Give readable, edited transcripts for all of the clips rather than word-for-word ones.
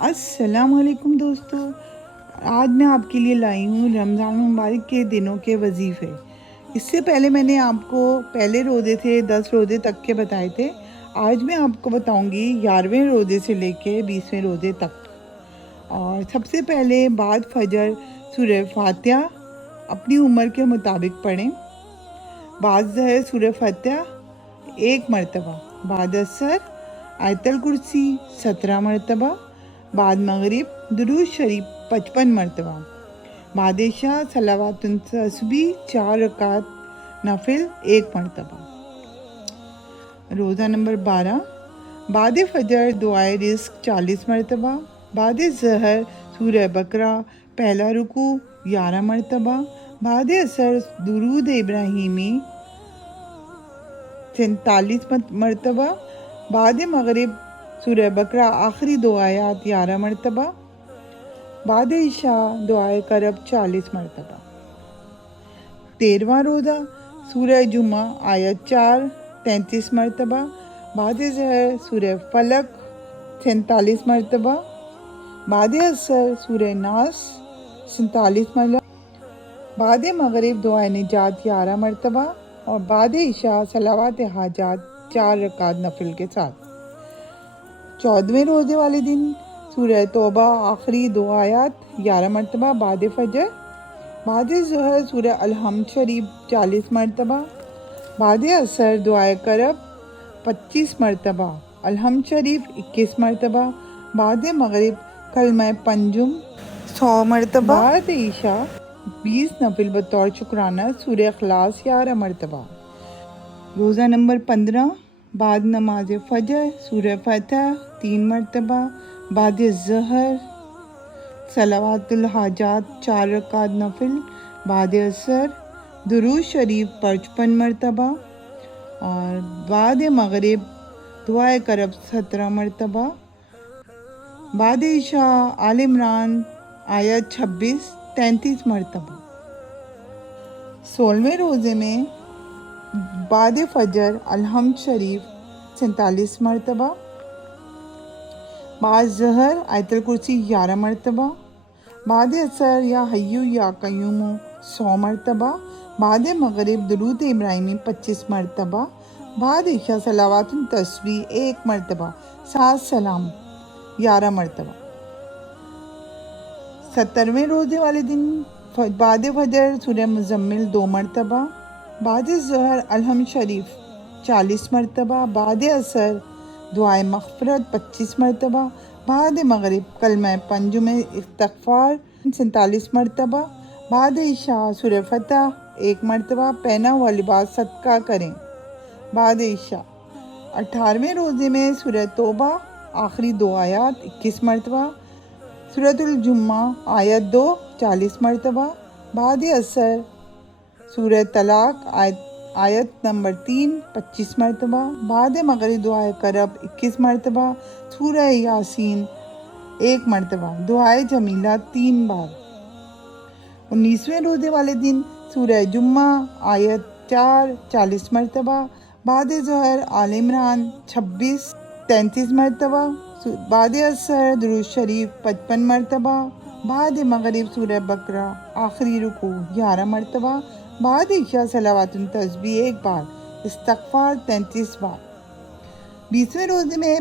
السلام علیکم دوستو، آج میں آپ کے لیے لائی ہوں رمضان المبارک کے دنوں کے وظیفے۔ اس سے پہلے میں نے آپ کو پہلے روزے تھے 10 روزے تک کے بتائے تھے۔ آج میں آپ کو بتاؤں گی 11ویں روزے سے لے کے 20ویں روزے تک۔ اور سب سے پہلے بعد فجر سورہ فاتحہ اپنی عمر کے مطابق پڑھیں۔ بعد ظہر سورہ فاتحہ 1 مرتبہ، بعد عصر آیت الکرسی 17 مرتبہ، بعد مغرب درود شریف 55 مرتبہ، بعد عشاء صلوات التسبیح 4 رکعت نفل 1 مرتبہ۔ روزہ نمبر 12، بعد فجر دعائے رزق 40 مرتبہ، بعد ظہر سورہ بقرہ پہلا رکوع 11 مرتبہ، بعد عصر درود ابراہیمی 47 مرتبہ، بعد مغرب سورہ بقرہ آخری 2 آیات 11 مرتبہ، بعد عشاء دعائے کرب 40 مرتبہ۔ 13واں روزہ سورہ جمعہ آیت 4 33 مرتبہ، بعد ظہر سورہ فلق 47 مرتبہ، بعد عصر سورہ ناس 47 مرتبہ، بعد مغرب دعائے نجات 11 مرتبہ، اور بعد عشاء صلوات حاجات 4 رکعت نفل کے ساتھ۔ 14ویں روزے والے دن سورہ توبہ آخری 2 آیات 11 مرتبہ بعد فجر، بعد ظہر سورہ الحمد شریف 40 مرتبہ، بعد عصر دعائے کرب 25 مرتبہ، الحمد شریف 21 مرتبہ، بعد مغرب کلمہ پنجم 100 مرتبہ، بعد عشاء 20 نفل بطور شکرانہ سورہ اخلاص 11 مرتبہ۔ روزہ نمبر 15، بعد نماز فجر سورہ فاتحہ 3 مرتبہ، بعد ظہر صلوات الحاجات 4 رکعت نفل، بعد عصر درود شریف 55 مرتبہ، اور بعد مغرب دعائے کرب 17 مرتبہ، بعد عشاء آل عمران آیت 26 33 مرتبہ۔ 16ویں روزے میں بعد فجر الحمد شریف 47 مرتبہ، بعد ظہر آیت الکرسی 11 مرتبہ، بعد عصر یا حیو یا قیوم 100 مرتبہ، بعد مغرب درود ابراہیمی 25 مرتبہ، بعد عشاء صلوات التسبیح 1 مرتبہ، 7 سلام 11 مرتبہ۔ 17ویں روزے والے دن بعد فجر سورہ مزمل 2 مرتبہ، بعد ظہر الحمد شریف 40 مرتبہ، بعد عصر دعائے مغفرت 25 مرتبہ، بعد مغرب کلمہ پنجم استغفار 47 مرتبہ، بعد عشاء سورہ فتح 1 مرتبہ، پہنا ہوا لباس صدقہ کریں، بعد عشاء۔ 18ویں روزے میں سورہ توبہ آخری 2 آیات 21 مرتبہ، سورۃ الجمعہ آیت 2 40 مرتبہ، بعد عصر سورہ طلاق آیت نمبر 3 25 مرتبہ، بعد مغرب دعائے کرب 21 مرتبہ، سورہ یاسین 1 مرتبہ، دعائے جمیلہ 3 بار۔ 19ویں روزے والے دن سورہ جمعہ آیت 4 40 مرتبہ، بعد ظہر آل عمران 26 33 مرتبہ، بعد عصر درود شریف 55 مرتبہ، بعد مغرب سورہ بقرہ آخری رکوع 11 مرتبہ، بعد عشاء صلوات التسبیح 1 بار، استغفار 33 بار۔ 20ویں روزے میں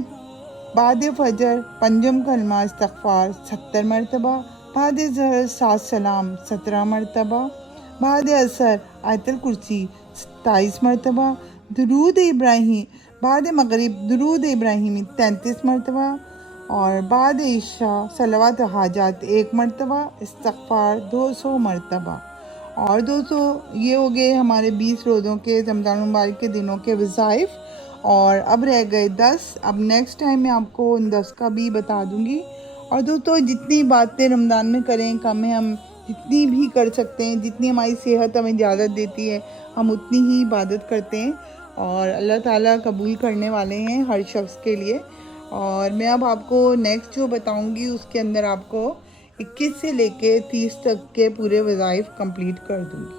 بعد فجر پنجم کلمہ استغفار 70 مرتبہ، بعد ظہر 7 سلام 17 مرتبہ، بعد عصر آیت الکرسی 27 مرتبہ، درود ابراہیم، بعد مغرب درود ابراہیمی 33 مرتبہ، اور بعد عشاء صلوات حاجات 1 مرتبہ، استغفار 200 مرتبہ۔ اور دوستو یہ ہو گئے ہمارے 20 روزوں کے رمضان المبارک کے دنوں کے وظائف، اور اب رہ گئے 10۔ اب نیکسٹ ٹائم میں آپ کو ان 10 کا بھی بتا دوں گی۔ اور دوستو جتنی باتیں رمضان میں کریں کم ہے، ہم جتنی بھی کر سکتے ہیں، جتنی ہماری صحت ہمیں اجازت دیتی ہے ہم اتنی ہی عبادت کرتے ہیں، اور اللہ تعالیٰ قبول کرنے والے ہیں ہر شخص کے لیے۔ اور میں اب آپ کو نیکسٹ جو بتاؤں گی اس کے اندر آپ کو 21 سے لے کے 30 تک کے پورے وظائف کمپلیٹ کر دوں گی۔